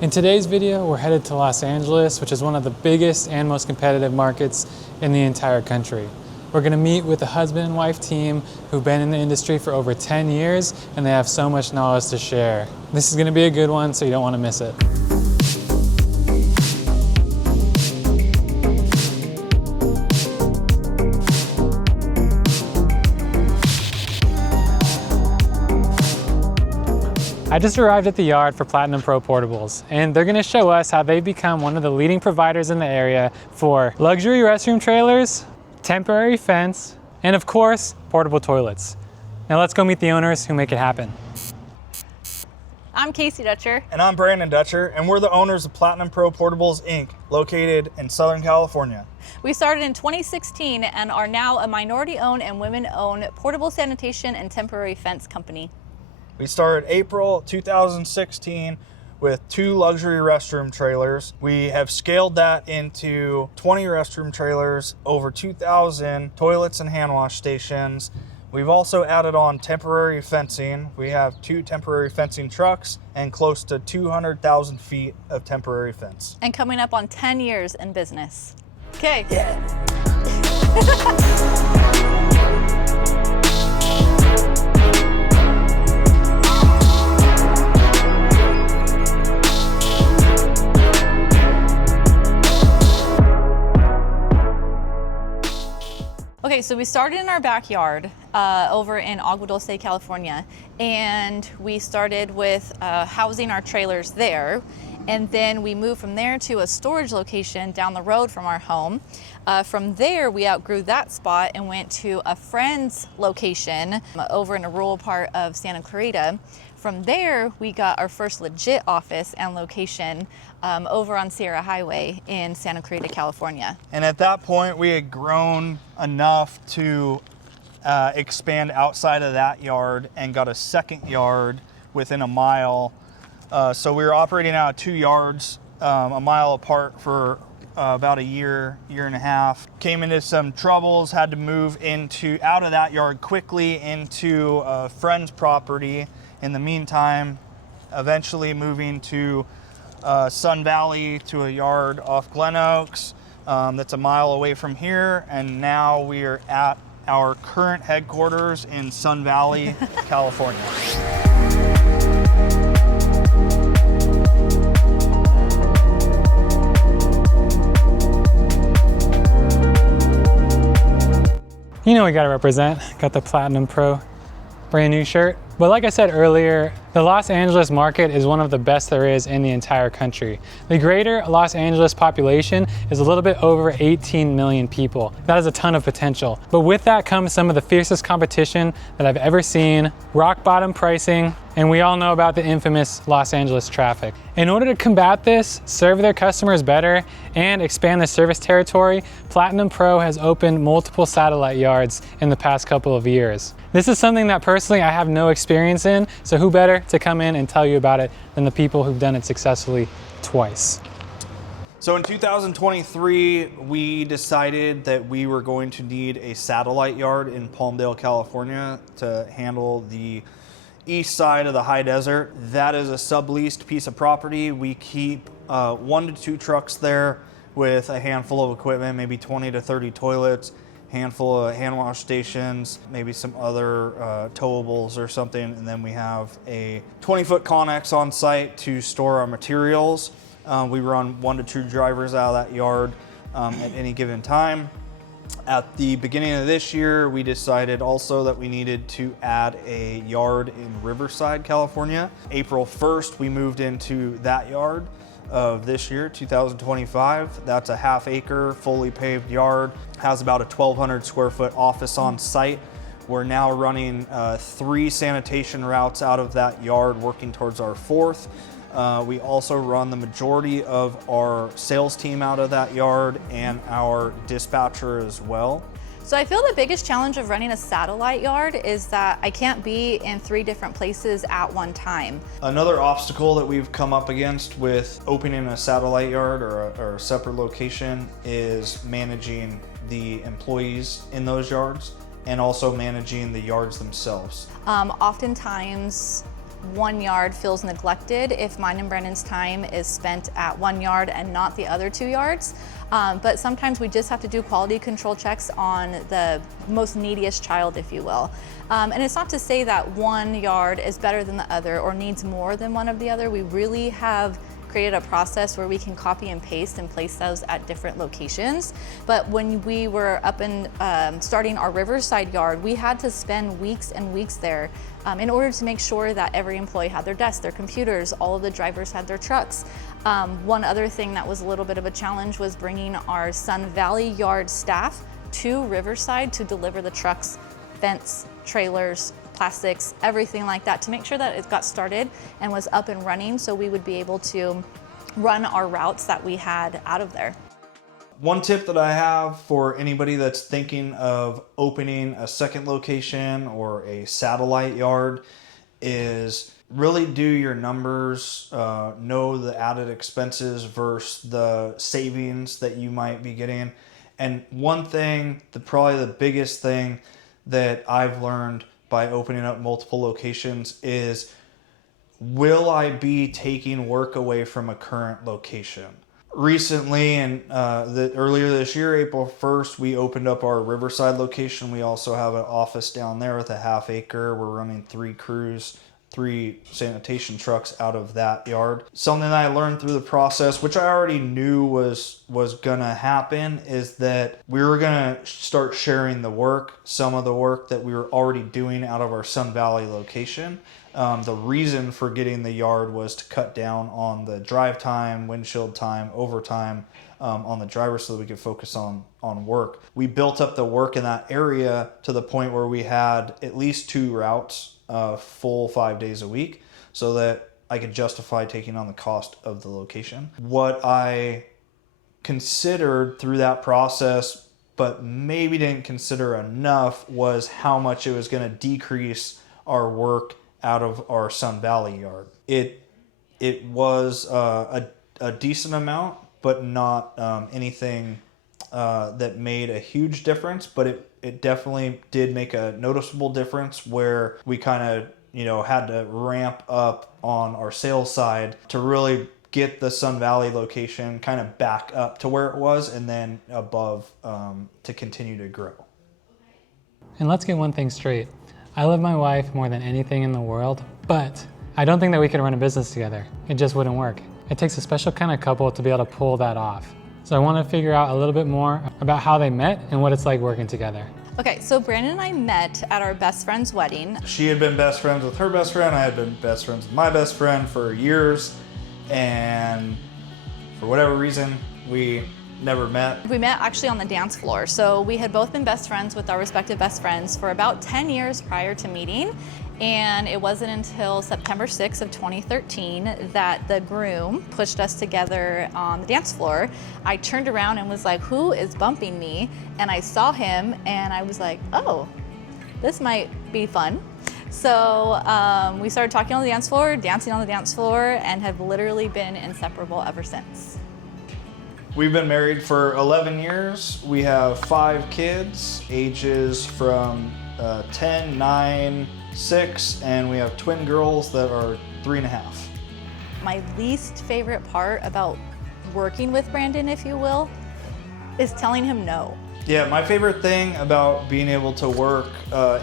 In today's video, we're headed to Los Angeles, which is one of the biggest and most competitive markets in the entire country. We're gonna meet with a husband and wife team who've been in the industry for over 10 years, and they have so much knowledge to share. This is gonna be a good one, so you don't wanna miss it. I just arrived at the yard for Platinum Pro Portables, and they're gonna show us how they've become one of the leading providers in the area for luxury restroom trailers, temporary fence, and of course, portable toilets. Now let's go meet the owners who make it happen. I'm Kasey Dutcher. And I'm Brandon Dutcher, and we're the owners of Platinum Pro Portables, Inc., located in Southern California. We started in 2016 and are now a minority-owned and women-owned portable sanitation and temporary fence company. We started April 2016 with 2 luxury restroom trailers. We have scaled that into 20 restroom trailers, over 2,000 toilets and hand wash stations. We've also added on temporary fencing. We have 2 temporary fencing trucks and close to 200,000 feet of temporary fence. And coming up on 10 years in business. Okay. Yeah. Okay, so we started in our backyard over in Agua Dulce, California, and we started with housing our trailers there, and then we moved from there to a storage location down the road from our home. From there, we outgrew that spot and went to a friend's location over in a rural part of Santa Clarita. From there, we got our first legit office and location over on Sierra Highway in Santa Clarita, California. And at that point, we had grown enough to expand outside of that yard and got a second yard within a mile. So we were operating out of 2 yards, a mile apart for about a year and a half. Came into some troubles, had to move out of that yard quickly into a friend's property. In the meantime, eventually moving to Sun Valley to a yard off Glen Oaks that's a mile away from here. And now we are at our current headquarters in Sun Valley, California. You know we gotta represent. Got the Platinum Pro brand new shirt. But like I said earlier, the Los Angeles market is one of the best there is in the entire country. The greater Los Angeles population is a little bit over 18 million people. That is a ton of potential. But with that comes some of the fiercest competition that I've ever seen, rock bottom pricing, and we all know about the infamous Los Angeles traffic. In order to combat this, serve their customers better, and expand the service territory, Platinum Pro has opened multiple satellite yards in the past couple of years. This is something that personally I have no experience in, so who better to come in and tell you about it than the people who've done it successfully twice. So in 2023, we decided that we were going to need a satellite yard in Palmdale, California to handle the east side of the high desert. That is a subleased piece of property. We keep 1 to 2 trucks there with a handful of equipment, maybe 20 to 30 toilets, handful of hand wash stations, maybe some other towables or something, and then we have a 20-foot Connex on site to store our materials. We run 1 to 2 drivers out of that yard at any given time. At the beginning of this year, we decided also that we needed to add a yard in Riverside, California. April 1st, we moved into that yard of this year, 2025. That's a half-acre, fully paved yard. Has about a 1,200 square foot office on site. We're now running 3 sanitation routes out of that yard, working towards our 4th. We also run the majority of our sales team out of that yard and our dispatcher as well. So I feel the biggest challenge of running a satellite yard is that I can't be in 3 different places at one time. Another obstacle that we've come up against with opening a satellite yard or a separate location is managing the employees in those yards and also managing the yards themselves. Oftentimes one yard feels neglected if mine and Brandon's time is spent at one yard and not the other 2 yards. But sometimes we just have to do quality control checks on the most neediest child, if you will. And it's not to say that one yard is better than the other or needs more than one of the other. We really have created a process where we can copy and paste and place those at different locations. But when we were up and starting our Riverside yard, we had to spend weeks and weeks there in order to make sure that every employee had their desk, their computers, all of the drivers had their trucks. One other thing that was a little bit of a challenge was bringing our Sun Valley yard staff to Riverside to deliver the trucks, fence, trailers, plastics, everything like that, to make sure that it got started and was up and running so we would be able to run our routes that we had out of there. One tip that I have for anybody that's thinking of opening a second location or a satellite yard is really do your numbers, know the added expenses versus the savings that you might be getting. And one thing, probably the biggest thing that I've learned by opening up multiple locations is, will I be taking work away from a current location? Recently, and earlier this year, April 1st, we opened up our Riverside location. We also have an office down there with a half acre. We're running 3 crews, 3 sanitation trucks out of that yard. Something that I learned through the process, which I already knew was gonna happen, is that we were gonna start sharing the work, some of the work that we were already doing out of our Sun Valley location. The reason for getting the yard was to cut down on the drive time, windshield time, overtime on the driver so that we could focus on work. We built up the work in that area to the point where we had at least 2 routes full 5 days a week so that I could justify taking on the cost of the location. What I considered through that process, but maybe didn't consider enough, was how much it was going to decrease our work out of our Sun Valley yard. It was a decent amount, but not anything that made a huge difference, but it definitely did make a noticeable difference where we kind of had to ramp up on our sales side to really get the Sun Valley location kind of back up to where it was and then above to continue to grow. And let's get one thing straight. I love my wife more than anything in the world, but I don't think that we could run a business together. It just wouldn't work. It takes a special kind of couple to be able to pull that off. So I want to figure out a little bit more about how they met and what it's like working together. Okay, so Brandon and I met at our best friend's wedding. She had been best friends with her best friend. I had been best friends with my best friend for years. And for whatever reason, we never met. We met actually on the dance floor. So we had both been best friends with our respective best friends for about 10 years prior to meeting. And it wasn't until September 6th of 2013 that the groom pushed us together on the dance floor. I turned around and was like, who is bumping me? And I saw him and I was like, oh, this might be fun. So we started talking on the dance floor, dancing on the dance floor, and have literally been inseparable ever since. We've been married for 11 years. We have 5 kids, ages from 10, 9, 6, and we have twin girls that are 3.5. My least favorite part about working with Brandon, if you will, is telling him no. Yeah, my favorite thing about being able to work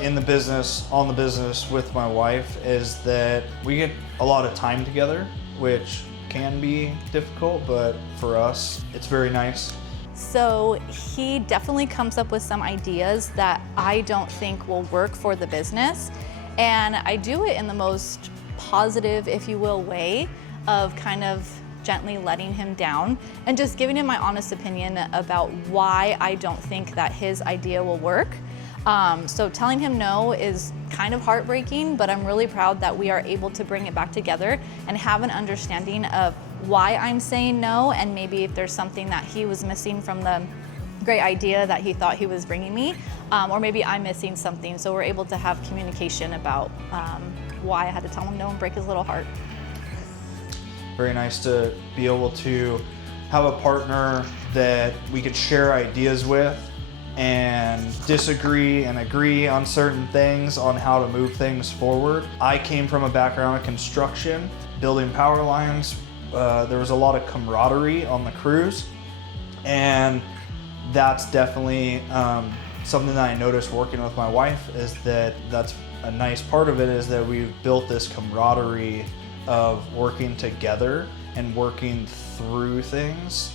in the business, on the business with my wife is that we get a lot of time together, which can be difficult, but for us, it's very nice. So he definitely comes up with some ideas that I don't think will work for the business. And I do it in the most positive, if you will, way of kind of gently letting him down and just giving him my honest opinion about why I don't think that his idea will work. So telling him no is kind of heartbreaking, but I'm really proud that we are able to bring it back together and have an understanding of why I'm saying no, and maybe if there's something that he was missing from the great idea that he thought he was bringing me, or maybe I'm missing something. So we're able to have communication about why I had to tell him no and break his little heart. Very nice to be able to have a partner that we could share ideas with and disagree and agree on certain things on how to move things forward. I came from a background of construction, building power lines. There was a lot of camaraderie on the crews, and that's definitely something that I noticed working with my wife, is that's a nice part of it, is that we've built this camaraderie of working together and working through things.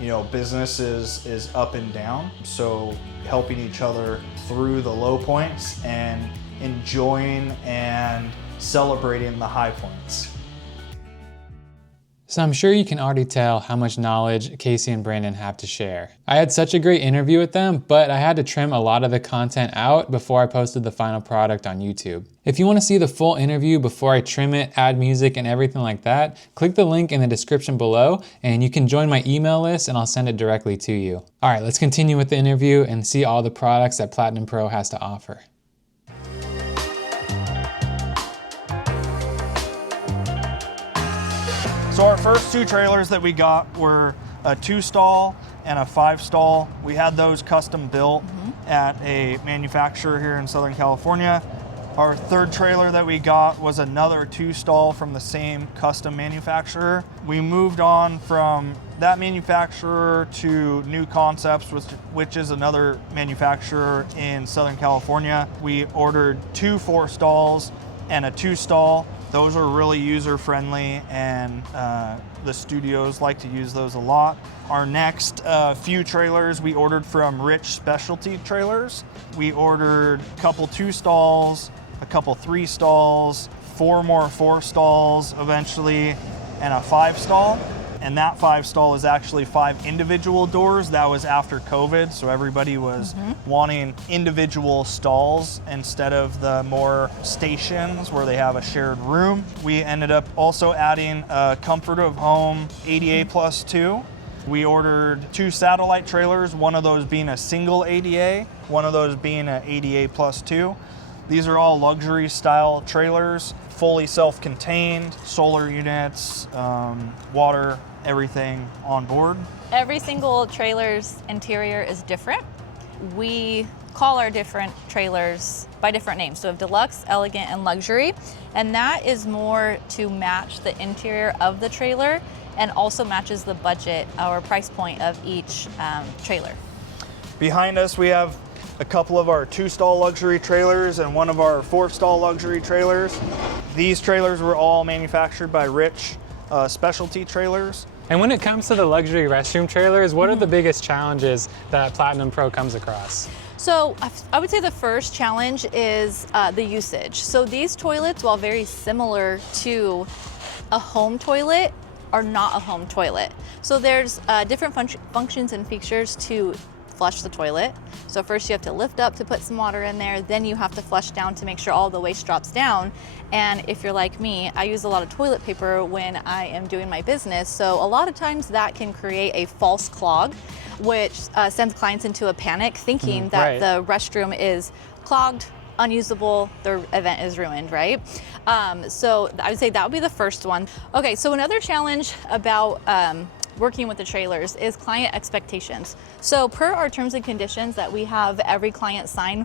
You know, business is up and down, so helping each other through the low points and enjoying and celebrating the high points. So I'm sure you can already tell how much knowledge Kasey and Brandon have to share. I had such a great interview with them, but I had to trim a lot of the content out before I posted the final product on YouTube. If you want to see the full interview before I trim it, add music and everything like that, click the link in the description below and you can join my email list and I'll send it directly to you. All right, let's continue with the interview and see all the products that Platinum Pro has to offer. So our first two trailers that we got were a 2-stall and a 5-stall. We had those custom built at a manufacturer here in Southern California. Our third trailer that we got was another 2-stall from the same custom manufacturer. We moved on from that manufacturer to New Concepts, which is another manufacturer in Southern California. We ordered 2 4-stalls and a 2-stall. Those are really user-friendly, and the studios like to use those a lot. Our next few trailers we ordered from Rich Specialty Trailers. We ordered a couple 2-stalls, a couple 3-stalls, 4 more 4-stalls eventually, and a 5-stall. And that 5-stall is actually 5 individual doors. That was after COVID, so everybody was wanting individual stalls instead of the more stations where they have a shared room. We ended up also adding a Comfort of Home ADA Plus 2. We ordered 2 satellite trailers, one of those being a single ADA, one of those being an ADA Plus 2. These are all luxury style trailers, fully self-contained, solar units, water, everything on board. Every single trailer's interior is different. We call our different trailers by different names. So we have deluxe, elegant, and luxury. And that is more to match the interior of the trailer and also matches the budget or price point of each trailer. Behind us, we have a couple of our 2-stall luxury trailers and one of our 4-stall luxury trailers. These trailers were all manufactured by Rich Specialty Trailers. And when it comes to the luxury restroom trailers, what are the biggest challenges that Platinum Pro comes across? So I would say the first challenge is the usage. So these toilets, while very similar to a home toilet, are not a home toilet. So there's different functions and features to flush the toilet. So first you have to lift up to put some water in there, then you have to flush down to make sure all the waste drops down. And if you're like me, I use a lot of toilet paper when I am doing my business. So a lot of times that can create a false clog, which sends clients into a panic thinking that the restroom is clogged, unusable, the event is ruined, right? So I would say that would be the first one. Okay, so another challenge about working with the trailers is client expectations. So per our terms and conditions that we have every client sign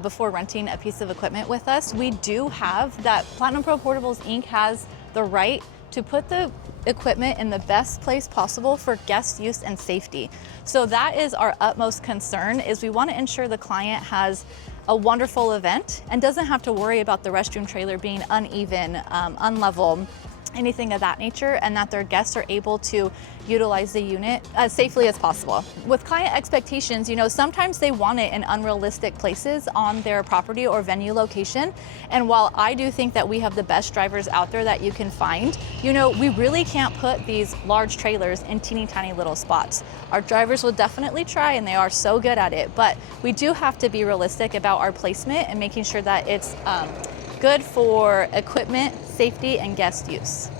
before renting a piece of equipment with us, we do have that Platinum Pro Portables Inc. has the right to put the equipment in the best place possible for guest use and safety. So that is our utmost concern, is we want to ensure the client has a wonderful event and doesn't have to worry about the restroom trailer being uneven, unlevel, anything of that nature, and that their guests are able to utilize the unit as safely as possible. With client expectations, you know, sometimes they want it in unrealistic places on their property or venue location. And while I do think that we have the best drivers out there that you can find, you know, we really can't put these large trailers in teeny tiny little spots. Our drivers will definitely try, and they are so good at it, but we do have to be realistic about our placement and making sure that it's good for equipment, safety, and guest use.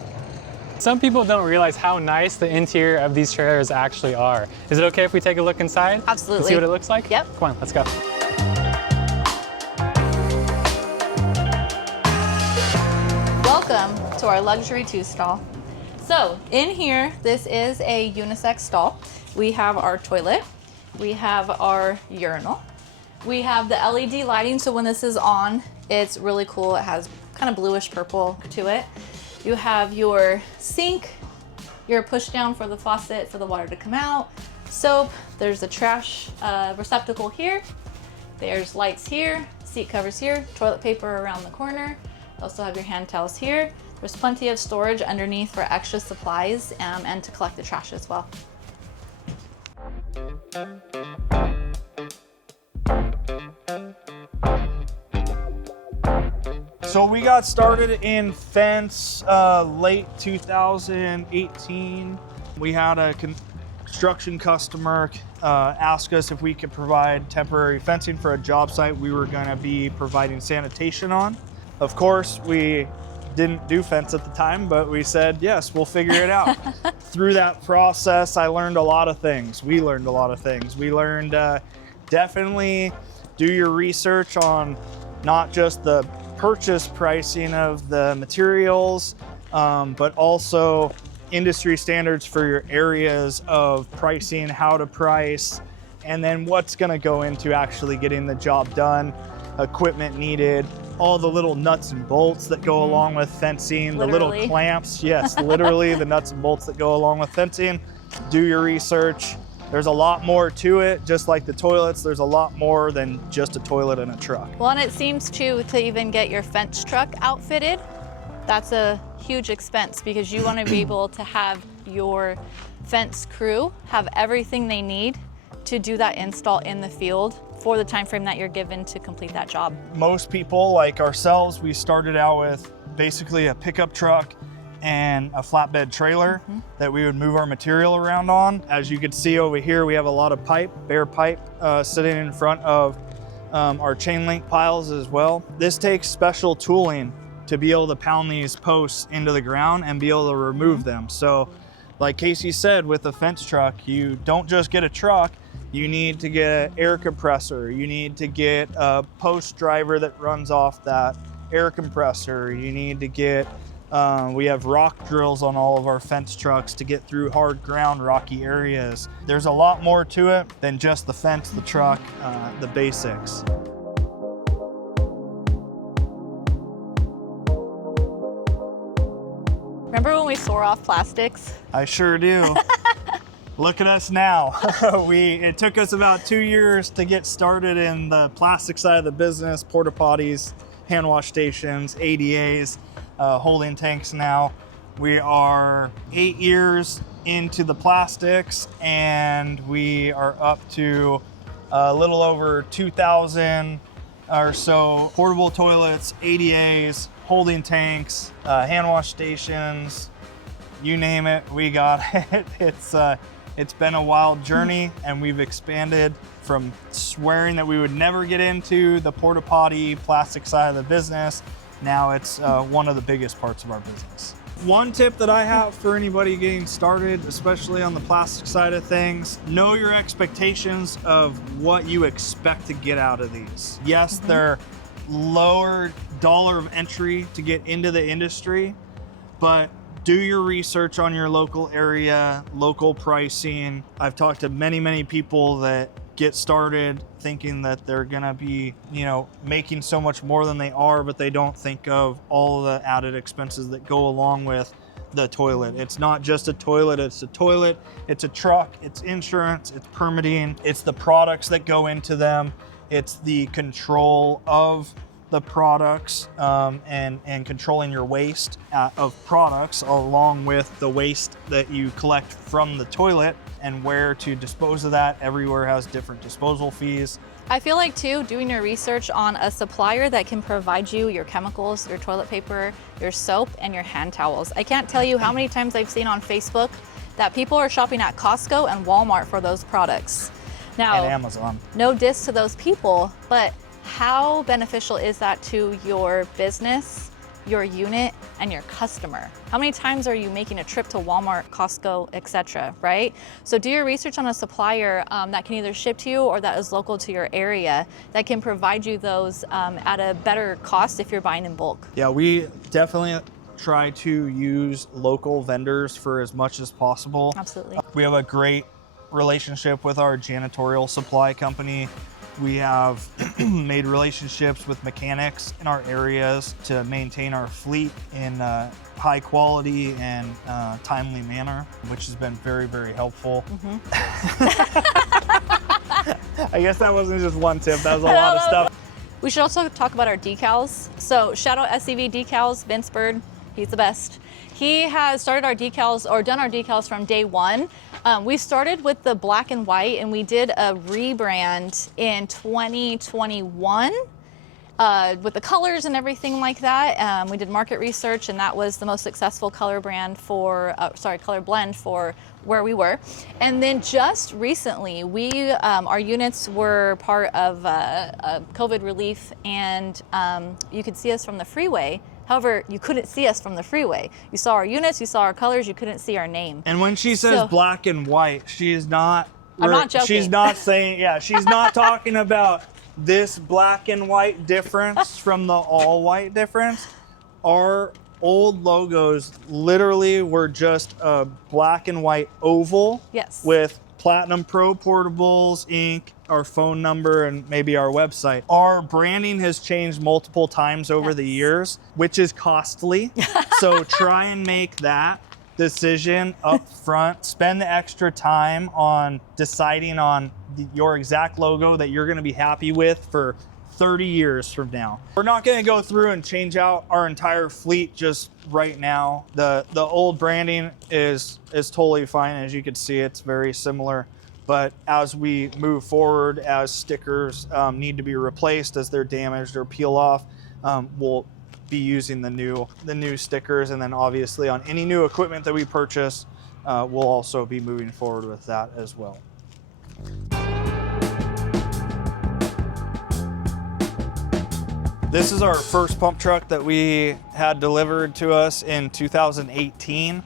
Some people don't realize how nice the interior of these trailers actually are. Is it okay if we take a look inside? Absolutely. And see what it looks like? Yep. Come on, let's go. Welcome to our luxury 2-stall. So in here, this is a unisex stall. We have our toilet, We have our urinal. We have the LED lighting, so when this is on, it's really cool. It has kind of bluish purple to it. You have your sink, your push down for the faucet for the water to come out, soap, there's a trash receptacle here, there's lights here, seat covers here, toilet paper around the corner. You also have your hand towels here. There's plenty of storage underneath for extra supplies and to collect the trash as well. So we got started in fence late 2018. We had a construction customer ask us if we could provide temporary fencing for a job site we were going to be providing sanitation on. Of course, we didn't do fence at the time, but we said, yes, we'll figure it out. Through that process, I learned a lot of things. We learned a lot of things. We learned definitely do your research on not just the purchase pricing of the materials, but also industry standards for your areas of pricing, how to price, and then what's gonna go into actually getting the job done, equipment needed, all the little nuts and bolts that go along with fencing, the little clamps, yes, literally the nuts and bolts that go along with fencing. Do your research. There's a lot more to it, just like the toilets. There's a lot more than just a toilet and a truck. Well, and it seems to even get your fence truck outfitted, that's a huge expense because you want to be able to have your fence crew have everything they need to do that install in the field for the time frame that you're given to complete that job. Most people, like ourselves, we started out with basically a pickup truck and a flatbed trailer that we would move our material around on. As you can see over here, we have a lot of pipe, bare pipe, sitting in front of our chain link piles as well. This takes special tooling to be able to pound these posts into the ground and be able to remove them. So like Kasey said, with a fence truck, you don't just get a truck, you need to get an air compressor, you need to get a post driver that runs off that air compressor, you need to get we have rock drills on all of our fence trucks to get through hard ground, rocky areas. There's a lot more to it than just the fence, the truck, the basics. Remember when we tore off plastics? I sure do. Look at us now. It took us about 2 years to get started in the plastic side of the business, porta potties, hand wash stations, ADAs. Holding tanks now. We are 8 years into the plastics and we are up to a little over 2,000 or so portable toilets, ADAs, holding tanks, hand wash stations, you name it, we got it. It's been a wild journey and we've expanded from swearing that we would never get into the porta potty plastic side of the business. Now it's one of the biggest parts of our business. One tip that I have for anybody getting started, especially on the plastic side of things, know your expectations of what you expect to get out of these. Yes, they're lower dollar of entry to get into the industry, but do your research on your local area, local pricing. I've talked to many people that get started thinking that they're gonna be, making so much more than they are, but they don't think of all the added expenses that go along with the toilet. It's not just a toilet, it's a truck, it's insurance, it's permitting, it's the products that go into them, it's the control of the products and controlling your waste of products along with the waste that you collect from the toilet and where to dispose of that. Everywhere has different disposal fees. I feel like too, doing your research on a supplier that can provide you your chemicals, your toilet paper, your soap, and your hand towels. I can't tell you how many times I've seen on Facebook that people are shopping at Costco and Walmart for those products. Now, And Amazon. No diss to those people, but how beneficial is that to your business, your unit, and your customer? How many times are you making a trip to Walmart, Costco, etc., right? So do your research on a supplier that can either ship to you or that is local to your area that can provide you those at a better cost if you're buying in bulk. Yeah, we definitely try to use local vendors for as much as possible. Absolutely. We have a great relationship with our janitorial supply company. We have made relationships with mechanics in our areas to maintain our fleet in high quality and timely manner, which has been very, very helpful. I guess that wasn't just one tip, that was a lot of stuff. We should also talk about our decals. So shout out SCV Decals, Vince Bird, he's the best. He has started our decals, or done our decals from day one. We started with the black and white, and we did a rebrand in 2021 with the colors and everything like that. We did market research, and that was the most successful color blend for where we were. And then just recently, our units were part of COVID relief, and you could see us from the freeway. However, you couldn't see us from the freeway. You saw our units, you saw our colors, you couldn't see our name. And when she says black and white, she is not... I'm not joking. She's not saying, she's not talking about this black and white difference from the all white difference. Our old logos literally were just a black and white oval with Platinum Pro portables, ink, our phone number, and maybe our website. Our branding has changed multiple times over the years, which is costly. So try and make that decision up front. Spend the extra time on deciding on your exact logo that you're gonna be happy with for 30 years from now. We're not gonna go through and change out our entire fleet just right now. The old branding is totally fine. As you can see, it's very similar. But as we move forward, as stickers need to be replaced, as they're damaged or peel off, we'll be using the new stickers. And then obviously on any new equipment that we purchase, we'll also be moving forward with that as well. This is our first pump truck that we had delivered to us in 2018.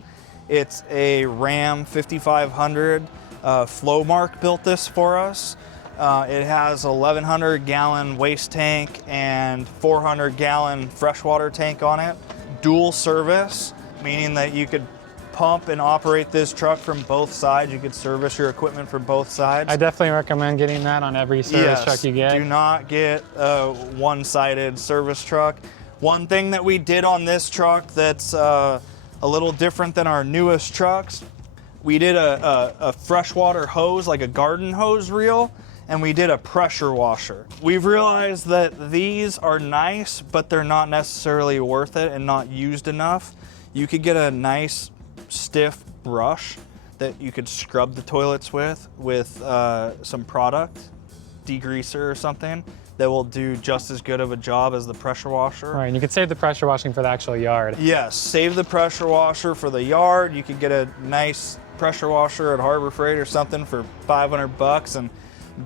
It's a Ram 5500. Flowmark built this for us. It has a 1,100 gallon waste tank and 400 gallon freshwater tank on it. Dual service, meaning that you could pump and operate this truck from both sides. You could service your equipment from both sides. I definitely recommend getting that on every service truck you get. Do not get a one-sided service truck. One thing that we did on this truck that's a little different than our newest trucks, we did a freshwater hose, like a garden hose reel, and we did a pressure washer. We've realized that these are nice, but they're not necessarily worth it and not used enough. You could get a nice stiff brush that you could scrub the toilets with some product, degreaser or something, that will do just as good of a job as the pressure washer. Right, and you could save the pressure washing for the actual yard. Yes, save the pressure washer for the yard. You could get a nice pressure washer at Harbor Freight or something for $500 and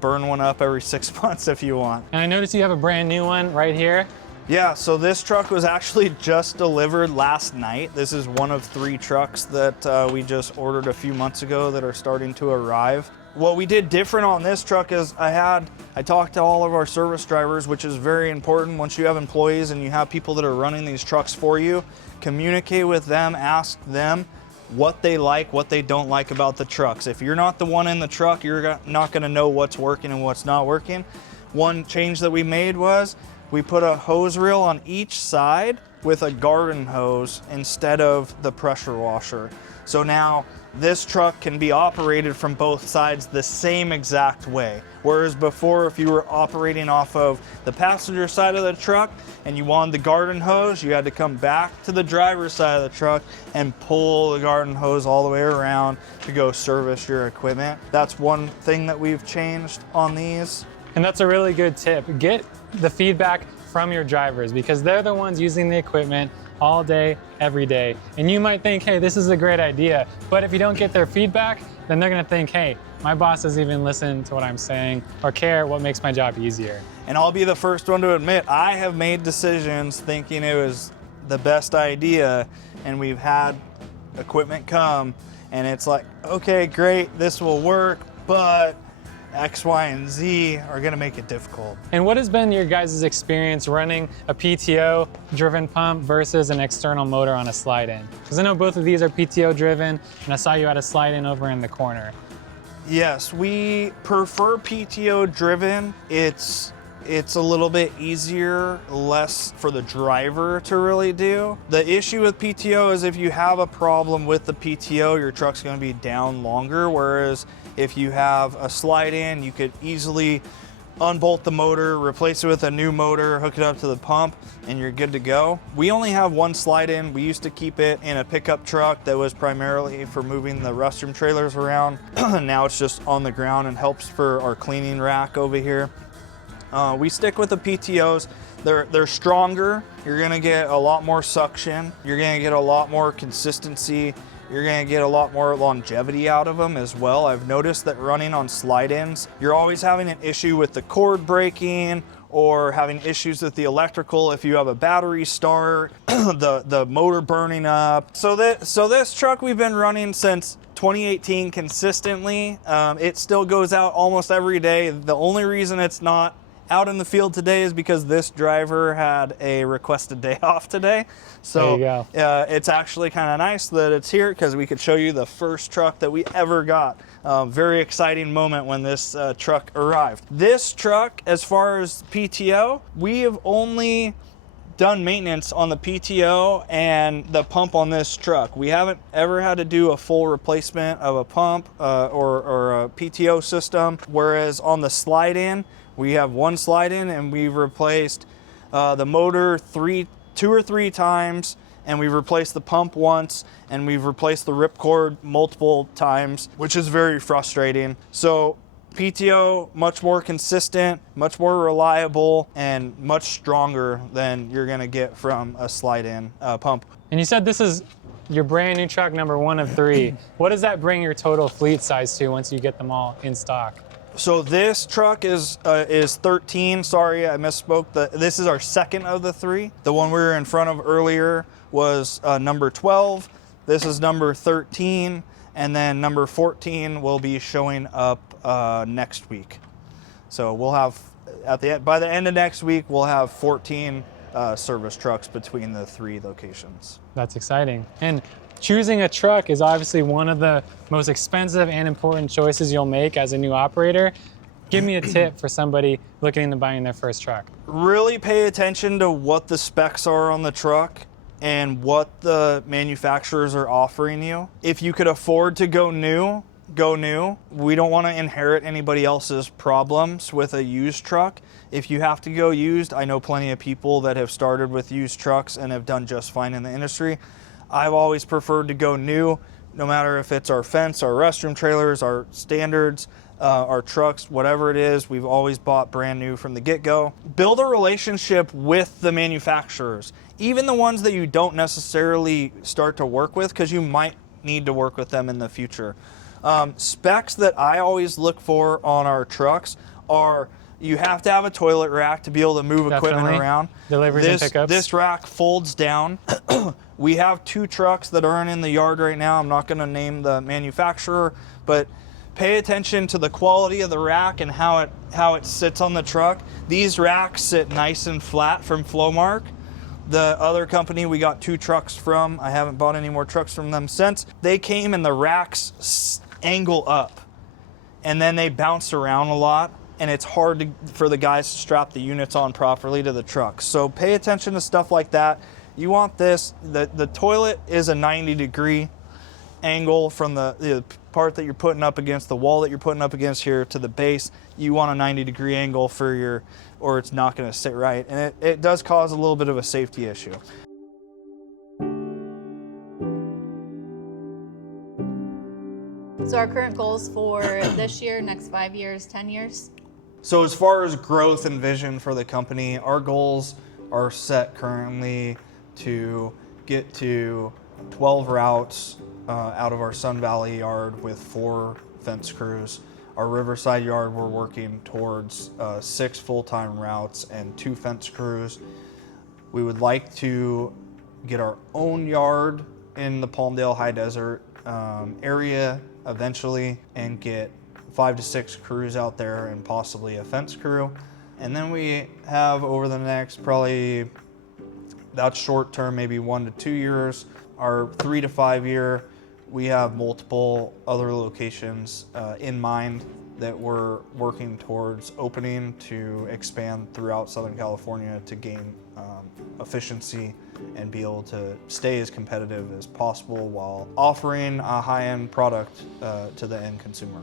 burn one up every 6 months if you want. And I noticed you have a brand new one right here. Yeah, so this truck was actually just delivered last night. This is one of 3 trucks that we just ordered a few months ago that are starting to arrive. What we did different on this truck is I talked to all of our service drivers, which is very important. Once you have employees and you have people that are running these trucks for you, communicate with them, ask them what they like, what they don't like about the trucks. If you're not the one in the truck, you're not gonna know what's working and what's not working. One change that we made was we put a hose reel on each side with a garden hose instead of the pressure washer. So now this truck can be operated from both sides the same exact way. Whereas before, if you were operating off of the passenger side of the truck and you wanted the garden hose, you had to come back to the driver's side of the truck and pull the garden hose all the way around to go service your equipment. That's one thing that we've changed on these. And that's a really good tip. Get the feedback from your drivers because they're the ones using the equipment all day, every day. And you might think, hey, this is a great idea. But if you don't get their feedback, then they're gonna think, hey, my boss doesn't even listen to what I'm saying or care what makes my job easier. And I'll be the first one to admit, I have made decisions thinking it was the best idea, and we've had equipment come, and it's like, okay, great, this will work, but X, Y, and Z are gonna make it difficult. And what has been your guys' experience running a PTO driven pump versus an external motor on a slide-in? Because I know both of these are PTO driven, and I saw you had a slide-in over in the corner. Yes, we prefer PTO driven. It's a little bit easier, less for the driver to really do. The issue with PTO is if you have a problem with the PTO, your truck's gonna be down longer, whereas if you have a slide in, you could easily unbolt the motor, replace it with a new motor, hook it up to the pump, and you're good to go. We only have one slide in. We used to keep it in a pickup truck that was primarily for moving the restroom trailers around. Now it's just on the ground and helps for our cleaning rack over here. We stick with the PTOs. They're stronger. You're gonna get a lot more suction. You're gonna get a lot more consistency. You're gonna get a lot more longevity out of them as well. I've noticed that running on slide-ins, you're always having an issue with the cord breaking or having issues with the electrical if you have a battery start, the motor burning up. So this truck we've been running since 2018 consistently. It still goes out almost every day. The only reason it's not out in the field today is because this driver had a requested day off today. So There you go. it's actually kind of nice that it's here because we could show you the first truck that we ever got. Very exciting moment when this truck arrived. This truck, as far as PTO, we have only done maintenance on the PTO and the pump on this truck. We haven't ever had to do a full replacement of a pump or a PTO system, whereas on the slide-in, we have one slide-in and we've replaced the motor two or three times, and we've replaced the pump once, and we've replaced the ripcord multiple times, which is very frustrating. So PTO, much more consistent, much more reliable, and much stronger than you're gonna get from a slide-in pump. And you said this is your brand new truck number 1 of 3. What does that bring your total fleet size to once you get them all in stock? So this truck is 13. Sorry, I misspoke. This is our second of the 3. The one we were in front of earlier was number 12. This is number 13, and then number 14 will be showing up next week. So we'll have by the end of next week we'll have 14 service trucks between the 3 locations. That's exciting. And choosing a truck is obviously one of the most expensive and important choices you'll make as a new operator. Give me a tip for somebody looking into buying their first truck. Really pay attention to what the specs are on the truck and what the manufacturers are offering you. If you could afford to go new, go new. We don't want to inherit anybody else's problems with a used truck. If you have to go used, I know plenty of people that have started with used trucks and have done just fine in the industry. I've always preferred to go new, no matter if it's our fence, our restroom trailers, our standards, our trucks, whatever it is, we've always bought brand new from the get-go. Build a relationship with the manufacturers, even the ones that you don't necessarily start to work with, because you might need to work with them in the future. Specs that I always look for on our trucks are you have to have a toilet rack to be able to move equipment around. Deliveries and pickups. This rack folds down. We have 2 trucks that aren't in the yard right now. I'm not going to name the manufacturer, but pay attention to the quality of the rack and how it sits on the truck. These racks sit nice and flat from Flowmark. The other company we got 2 trucks from, I haven't bought any more trucks from them since, they came and the racks angle up and then they bounce around a lot, and it's hard for the guys to strap the units on properly to the truck. So pay attention to stuff like that. You want this, the toilet is a 90-degree angle from the part that you're putting up against, the wall that you're putting up against here to the base. You want a 90-degree angle or it's not gonna sit right. And it does cause a little bit of a safety issue. So our current goals for this year, next 5 years, 10 years? So as far as growth and vision for the company, our goals are set currently to get to 12 routes out of our Sun Valley yard with 4 fence crews. Our Riverside yard, we're working towards 6 full-time routes and 2 fence crews. We would like to get our own yard in the Palmdale High Desert area eventually and get 5 to 6 crews out there and possibly a fence crew. And then we have over the next probably, that's short term, maybe 1 to 2 years, our 3 to 5 year We have multiple other locations in mind that we're working towards opening to expand throughout Southern California to gain efficiency and be able to stay as competitive as possible while offering a high-end product to the end consumer.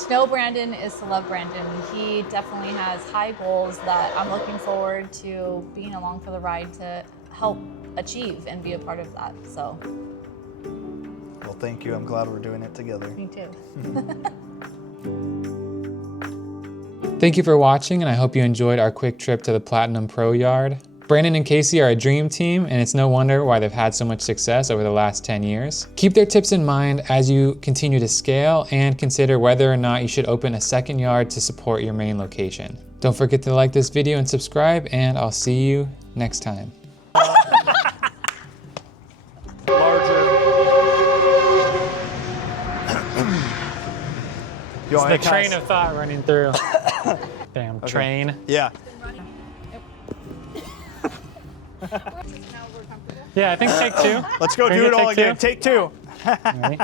To know Brandon is to love Brandon. He definitely has high goals that I'm looking forward to being along for the ride to help achieve and be a part of that. So, Well, thank you. I'm glad we're doing it together. me too. Thank you for watching, and I hope you enjoyed our quick trip to the Platinum Pro Yard. Brandon and Kasey are a dream team, and it's no wonder why they've had so much success over the last 10 years. Keep their tips in mind as you continue to scale and consider whether or not you should open a second yard to support your main location. Don't forget to like this video and subscribe, and I'll see you next time. It's the train of thought running through. Damn train. Yeah. Yeah, I think take two. Let's go Can we do it get all take again. two? Take two. All right.